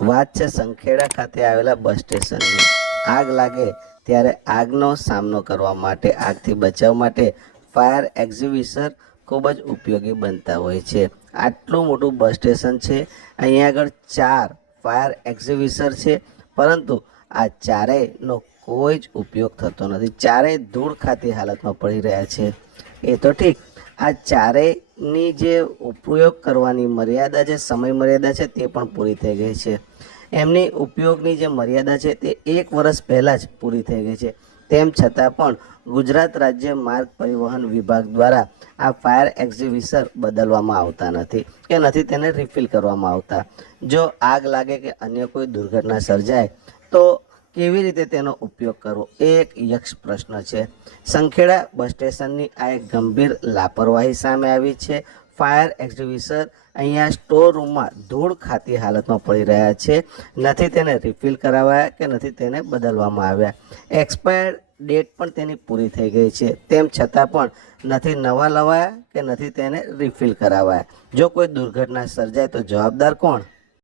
વાત છે સંખેડા ખાતે આવેલા બસ સ્ટેશનની। આગ લાગે ત્યારે આગનો સામનો કરવા માટે, આગથી બચાવ માટે ફાયર એક્ઝિસ્ટિંગર ખૂબ જ ઉપયોગી બનતા હોય છે। આટલું મોટું બસ સ્ટેશન છે, અહીંયા આગળ 4 ફાયર એક્ઝિસ્ટિંગર છે, પરંતુ આ ચારેયનો કોઈ જ ઉપયોગ થતો નથી। ચારેય ધૂળ ખાતી હાલતમાં પડી રહ્યા છે। એ તો ઠીક, આ ચારેયની જે ઉપયોગ કરવાની મર્યાદા છે, સમય મર્યાદા છે, તે પણ પૂરી થઈ ગઈ છે। એમની ઉપયોગની જે મર્યાદા છે તે 1 વર્ષ પહેલાં જ પૂરી થઈ ગઈ છે। તેમ છતાં પણ ગુજરાત રાજ્ય માર્ગ પરિવહન વિભાગ દ્વારા આ ફાયર એક્ઝિસ્ટિંગર બદલવામાં આવતા નથી કે નથી તેને રિફિલ કરવામાં આવતા। જો આગ લાગે કે અન્ય કોઈ દુર્ઘટના સર્જાય તો કેવી રીતે તેનો ઉપયોગ કરવો, એ એક યક્ષ પ્રશ્ન છે। સંખેડા બસ સ્ટેશનની આ એક ગંભીર લાપરવાહી સામે આવી છે। ફાયર એક્ઝિસ્ટિંગર અહીંયા સ્ટોર રૂમમાં ધૂળ ખાતી હાલતમાં પડી રહ્યા છે। નથી તેને રિફિલ કરાવાયા કે નથી તેને બદલવામાં આવ્યા। એક્સપાયર ડેટ પણ તેની પૂરી થઈ ગઈ છે, તેમ છતાં પણ નથી નવા લવાયા કે નથી તેને રિફિલ કરાવાયા। જો કોઈ દુર્ઘટના સર્જાય તો જવાબદાર કોણ?